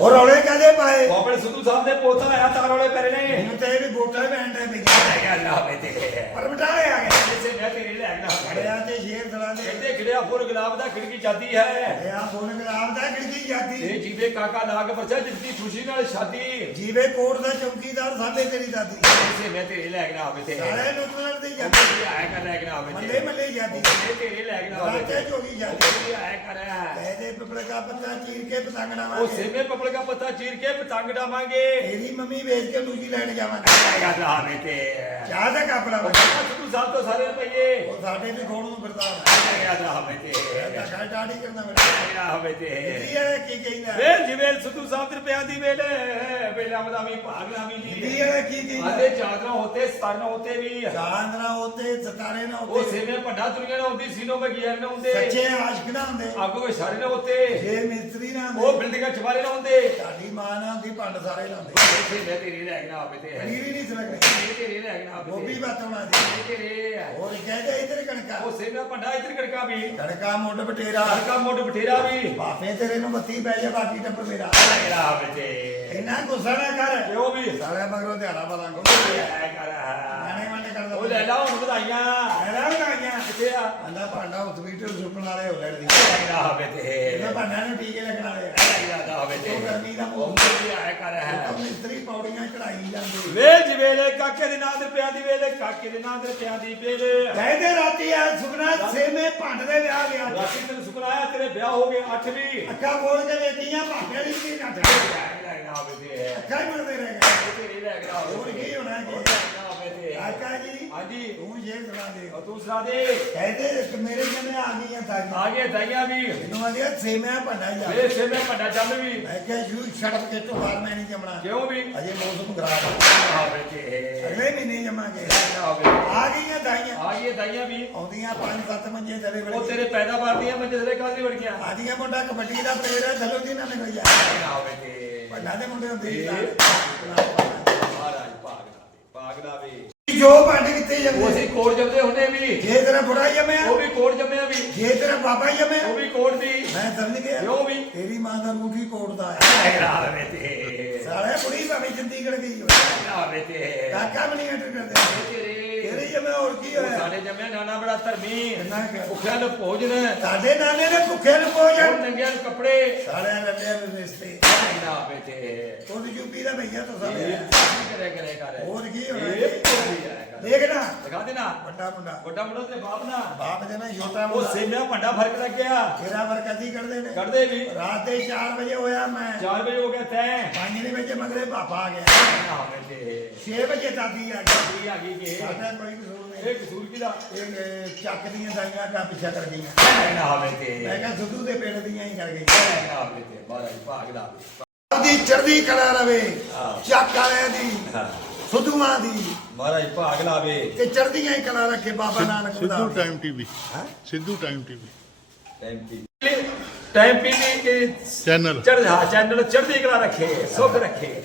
ਹੋਰ ਰੌਲੇ ਕਹਦੇ ਪਾਏ? ਉਹ ਆਪਣੇ ਸਿੱਧੂ ਸਾਹਿਬ ਦੇ ਪੋਤਾ ਆਇਆ ਤਾਰ ਵਾਲੇ ਪੈਰੇ ਨੇ। ਮੈਨੂੰ ਤੇ ਇਹ ਵੀ ਬੋਟਾ ਬੈਂਡ ਹੈ ਵੀ ਅੱਲਾਹ ਵੇ ਤੇ। ਪਰ ਮਟਾਲੇ ਆ ਗਏ। ਇਸੇ ਮੈਂ ਤੇਰੇ ਲੈ ਗਿਆ ਬੜਿਆ ਤੇ ਸ਼ੇਰ ਸਲਾ ਦੇ। ਕਹਿੰਦੇ ਖਿੜਿਆ ਫੁੱਲ ਗੁਲਾਬ ਦਾ ਖਿੜਕੀ ਜਾਂਦੀ ਹੈ। ਇਹ ਆ ਫੋਨ ਗਲਾਬ ਦਾ ਖਿੜਕੀ ਜਾਂਦੀ ਇਹ ਜੀਵੇ ਕਾਕਾ ਨਾਗ ਪਰਚਾ ਜਿੱਤੀ ਖੁਸ਼ੀ ਨਾਲ ਸ਼ਾਦੀ। ਜੀਵੇ ਕੋਟ ਦਾ ਚੌਕੀਦਾਰ ਸਾਬੇ ਤੇਰੀ ਦਾਦੀ। ਇਸੇ ਮੈਂ ਤੇਰੇ ਲੈ ਗਿਆ ਹੋਵੇ ਤੇ। ਸਾਰੇ ਨੁੱਤਲਣ ਦੀ ਜਾਂਦੀ। ਆਇਆ ਕਰ ਲੈ ਗਿਆ ਹੋਵੇ ਮੱਲੇ ਮੱਲੇ ਜਾਂਦੀ। ਤੇਰੇ ਲੈ ਗਿਆ ਹੋਵੇ ਰਾਤੇ ਝੋਗੀ ਜਾਂਦੀ। ਤੇ ਆਇਆ ਕਰ। ਇਹਦੇ ਪਿਪਲ ਦਾ ਪੱਤਾ ਕੇ ਪਤੰਗਣਾ ਉਹ ਵਾਂਗੇ ਸੇਮੇ ਪਪੜ ਦਾ ਪੱਤਾ ਚੀਰ ਕੇ ਪਤੰਗ ਡਾਵਾਂਗੇ ਤੇਰੀ ਮੰਮੀ ਵੇਚ ਕੇ ਨਿਊਜ਼ੀਲੈਂਡ ਜਾਵਾਂਗੇ। ਆਇਆ ਕਰ ਹੋਵੇ ਤੇ ਚਾਹ ਦਾ ਕਾਪੜਾ ਵਾ ਸਿੱਧੂ ਸਾਹਿਬ ਤੋਂ ਸਾਰੇ ਰੁਪਈਏ। ਉਹ ਸਾਡੇ ਵੀ ਖੋਣ ਨੂੰ ਫਿਰਦਾ ਆਇਆ ਕਰ ਹੋਵੇ ਤੇ ਤਾਂ ਖਾ ਡਾੜੀ ਕਰਨਾ ਮੇਰਾ ਆਇਆ ਹੋਵੇ ਤੇ। ਕੀ ਹੈ ਕੀ ਕਹਿੰਦਾ? ਵੇ ਜਿਵੇਂ ਸਿੱਧੂ ਸਾਹਿਬ ਦੇ ਰੁਪਿਆਂ ਦੀ ਵੇਲੇ। ਵੇਲਾ ਮਦਾਮੀ ਭਾਗ ਲਾਵੀ ਦੀ ਜੀ ਹੈ ਕੀ ਕਹਿੰਦਾ? ਆਦੇ ਚਾਦਰਾਂ ਹੋਤੇ ਸਤਾਰਾਂ ਹੋਤੇ ਵੀ। ਚਾਂਦਨਾ ਉਤੇ ਸਤਾਰੇ ਨਾ ਉਹ ਉਤੇ। ਸੇਮੇ ਭੱਡਾ ਦੁਨੀਆ ਨਾ ਹੁੰਦੀ ਸੀਨੋ ਬਗਿਆਰ ਨਾ ਹੁੰਦੇ ਸੱਚੇ ਆਸ਼ਕ ਨਾ ਹੁੰਦੇ ਕੋਈ ਸਾਰੇ ਨਾ ਹੁੰਦੇ ਜੇ ਮਿਸਤਰੀ ਨਾ ਉਹ ਹੁੰਦੇ ਬਿਲਡਿੰਗਾਂ ਚਵਾਰੇ ਹੁੰਦੇ ਸਾਡੀ ਮਾਂ ਨਾ ਹੁੰਦੀ ਭੰਡ ਸਾਰੇ ਹੁੰਦੇ ਇੱਥੇ ਮੈਂ ਤੇਰੀ ਲੈ ਕੇ ਨਾ ਆਵੇ ਤੇ ਹੈ। ਪਨੀਰ ਹੀ ਨਹੀਂ ਸਲਗਣੀ ਇਹ ਤੇਰੇ ਲੈ ਕੇ ਨਾ ਆਵੇ ਗੋਭੀ ਤੇ ਬਾਤੋਣਾ ਜੀ ਇਹ ਤੇਰੇ ਆ। ਹੋਰ ਕਹਿੰਦੇ ਇਧਰ ਕਣਕਾ। ਉਹ ਸੇਮੇ ਭੱਡਾ ਇੱਧਰ ਕੜਕਾ ਵੀ। ਕਣਕਾ ਮੁੱਢ ਬਟੇਰਾ। ਕੜਕਾ ਮੁੱਢ ਬਠੇਰਾ ਵੀ। ਬਾਪੇ ਤੇਰੇ ਨੂੰ ਬੱਤੀ ਪੈ ਜਾ ਬਾਕੀ ਟੱਬਰ ਮੇਰਾ। ਲੈ ਨਾ ਆਵੇ ਤੇ ਇੰਨਾ ਗੁੱਸਾ ਨਾ ਕਰ। ਕਿਉਂ ਵੀ। ਸਾਲਿਆ ਮਗਰੋਂ ਧਿਆਨਾ ਪਤਾ ਕੋ ਐ ਕਰ। ਗਾਣੇ ਵਾਂਡੇ ਕਰਦਾ। ਉਹ ਲੈ ਲਾ ਹੁਣ ਵਧਾਈਆਂ। ਲੈਣਾ ਲਗਾਈਆਂ ਕਿੱਥੇ ਆ? ਆਂਦਾ ਭਾਂਡਾ ਉਸ ਵੀਟਰ ਸੁਪਨ ਵਾਲੇ ਹੋ ਲੈਣ ਦੀ। ਲੈ ਕੇ ਨਾ ਆਵੇ ਤੇ ਭਾਂਡਿਆਂ ਨੂੰ ਟੀਕੇ ਲੱਗਣ ਵਾਲੇ ਆ। ਲੈ ਕੇ ਨਾ ਆਵੇ ਤੇ ਉਹ ਗਰਮੀ ਦਾ ਮੌਸਮ ਵੀ ਆਇਆ ਕਰ ਹੈ। ਮਿਸਤਰੀ ਪੌੜੀਆਂ ਚੜਾਈ ਜਾਂਦੇ। ਵੇ ਜਵੇਲੇ ਕਾਕੇ ਦੇ ਨਾਂ ਦੇ ਪਿਆ ਦੀ ਵੇਲੇ ਕਾਕੇ ਦੇ ਨਾਂ ਦੇ ਪਿਆ ਦੀ ਵੇਲੇ। ਕਹਿੰਦੇ ਰਾਤੀ ਆ ਸੁਖਨਾ ਸੇਮੇ ਭੰਡ ਦੇ ਵਿਆਹ ਗਿਆ। ਰਾਤੀ ਤੈਨੂੰ ਸੁਪਨਾਇਆ ਤੇਰੇ ਵਿਆਹ ਹੋ ਗਏ 8 ਵੀ ਅੱਖਾਂ ਖੋਲ ਕੇ ਵੇਖੀਆਂ ਭਾਪੇ ਦੀ ਵੀ ਨਾ ਤੇ। ਅੱਖਾਂ ਹੀ ਮਰਦੇ ਰਹਿ ਗਏ। ਹੋਰ ਕੀ ਹੋਣਾ ਕੀ ਤੇ। ਕਾਕਾ ਜੀ ਹਾਂਜੀ। ਤੂੰ ਜੇ ਸੁਣਾ ਦੇ। ਤੂੰ ਸੁਣਾ ਦੇ। ਕਹਿੰਦੇ ਆ ਆ ਗਏ ਦਈਆਂ ਵੀ। ਮੈਨੂੰ ਆਂਦੇ ਸੇਮੇ ਭੰਡਾ ਜਾ ਵੇ ਸੇਮੇ ਭੱਡਾ ਜੰਮ ਵੀ। ਮੈਂ ਕਿਹਾ ਯੂ ਛੜਪ ਕੇ ਤੋਂ ਬਾਹਰ ਮੈਂ ਨਹੀਂ ਜਮਣਾ। ਕਿਉਂ ਵੀ? ਅਜੇ ਮੌਸਮ ਖਰਾਬ ਤੇ ਅਗਲੇ ਮਹੀਨੇ ਜਮਾਂਗੇ। ਆ ਗਈਆਂ ਦਾਈਆਂ। ਆ ਗਏ ਦਈਆਂ ਵੀ। ਆਉਂਦੀਆਂ ਪੰਜ ਸੱਤ ਮੰਜੇ ਉਹ ਤੇਰੇ ਪੈਦਾਵਾਰ ਦੀਆਂ ਮੰਜੇ ਥਲੇ ਕਾਹਦੀ ਵੜ ਗਿਆ ਆਦੀਆਂ ਮੁੰਡਾ ਕਬੱਡੀ ਦਾ ਪਲੇਅਰ ਹੈ ਥਲੋ ਦੀ ਨਾ ਨਿਕਲ ਜਾ। ਹੋਵੇ ਤੇ ਵੱਡਾ ਦੇ ਮੁੰਡੇ ਹੁੰਦੇ ਸੀ ਮਹਾਰਾਜ ਭਾਗ ਦਾ ਭਾਗ ਦਾ। ਵੀ ਜੋ ਭੰਡ ਕਿੱਥੇ ਉਹ ਜਾਂਦੇ ਅਸੀਂ ਕੋੜ ਜੰਮਦੇ ਹੁੰਦੇ ਵੀ। ਜੇ ਤੇਰਾ ਬੁੜਾ ਜੰਮਿਆ ਉਹ ਵੀ ਕੋੜ ਜੰਮਿਆ ਵੀ। ਜੇ ਤੇਰਾ ਬਾਬਾ ਜੰਮਿਆ ਉਹ ਵੀ ਕੋੜ ਦੀ ਮੈਂ ਸਮਝ ਗਿਆ। ਕਿਉਂ ਵੀ। ਤੇਰੀ ਮਾਂ ਦਾ ਰੂਪ ਹੀ ਕੋਟਦਾ ਹੈ ਆਵੇ ਤੇ। ਸਾਲੇ ਬੁੜੀ ਭਾਵੇਂ ਚੰਡੀਗੜ੍ਹ ਗਈ ਹੋਵੇ। ਆਵੇ ਤੇ। ਕਾਕਾ ਵੀ ਨਹੀਂ ਐਂਟਰ ਕਰਦੇ। ਤੇਰੇ। ਤੇਰੇ ਜੰਮਿਆ ਹੋਰ ਕੀ ਹੋਇਆ? ਸਾਡੇ ਜੰਮਿਆ ਨਾਨਾ ਬੜਾ ਧਰਮੀ। ਕੁ? ਭੁੱਖਿਆਂ ਨੂੰ ਭੋਜਨ ਸਾਡੇ ਨਾਨੇ ਨੇ ਭੁੱਖੇ ਨੂੰ ਉਹ ਭੋਜਨ ਨੰਗਿਆਂ ਨੂੰ ਕੱਪੜੇ। ਸਾਲਿਆਂ ਰੱਲਿਆਂ ਨੂੰ ਰਿਸ਼ਤੇ। ਆਵੇ ਤੇ। ਉਹ ਯੂਪੀ ਦਾ ਭਈਆ ਤਾਂ ਸਾਲੇ ਕੀ ਕਰੇ ਕਰੇ ਕਰ ਹੋਰ ਕੀ ਹੋਣਾ ਇਹ ਕਰ ਦੇਖਣਾ ਦਿਖਾ ਦੇਣਾ। ਵੱਡਾ ਮੁੰਡਾ। ਵੱਡਾ ਮੁੰਡਾ ਤੇ ਬਾਪ ਨਾ। ਬਾਪ ਦੇ ਨਾਲ ਛੋਟਾ ਉਹ ਮੁੰਡਾ। ਭੰਡਾ ਫ਼ਰਕ ਲੱਗਿਆ ਤੇਰਾ ਵਰਕਤੀ ਕਰਦੇ ਨੇ। ਕੱਢਦੇ ਵੀ। ਰਾਤ ਦੇ 4 ਵਜੇ ਹੋਇਆ ਮੈਂ। 4 ਵਜੇ ਹੋ ਗਿਆ ਤੈਂ। 5 ਵਜੇ ਮਗਰੇ ਪਾਪਾ ਆ ਗਿਆ। ਆਵੇ ਤੇ। 6 ਵਜੇ ਦਾਦੀ ਆ ਗਈ। ਕੀ ਆ ਗਈ ਕਿ ਸਾਡਾ ਕੋਈ ਕਸੂਰ ਨਹੀਂ। ਇਹ ਕਸੂਰ ਕਿਦਾ ਇਹ ਚੱਕ ਦੀਆਂ ਦਾਈਆਂ ਦਾ ਪਿੱਛਾ ਕਰ ਗਈਆਂ। ਨਾ ਆਵੇ ਤੇ। ਮੈਂ ਕਿਹਾ ਸਿੱਧੂ ਦੇ ਪਿੰਡ ਦੀਆਂ ਹੀ ਕਰ ਗਈਆਂ। ਨਾ ਆਵੇ ਤੇ। ਮਹਾਰਾਜ ਭਾਗ ਦਾ ਦੀ ਚੜ੍ਹਦੀ ਕਲਾ ਰਵੇ। ਹਾਂ। ਚੱਕ ਵਾਲਿਆਂ ਦੀ। ਸੁਧੂਆਂ ਦੀ। ਮਹਾਰਾਜ ਭਾਗ ਲਾਵੇ। ਤੇ ਚੜ੍ਹਦੀਆਂ ਹੀ ਕਲਾ ਰੱਖੇ ਬਾਬਾ ਨਾਨਕ ਸਿੱਧੂ ਵਧਾਵੇ ਟਾਈਮ ਟੀਵੀ। ਹੈਂ? Sidhu time TV. ਟਾਈਮ ਪੀ ਟਾਈਮ ਕੇ ਚੈਨਲ ਚੜ੍ਹ ਹਾਂ ਚੈਨਲ ਚੜ੍ਹਦੀ ਕਲਾ ਰੱਖੇ ਸੁਖ ਰੱਖੇ।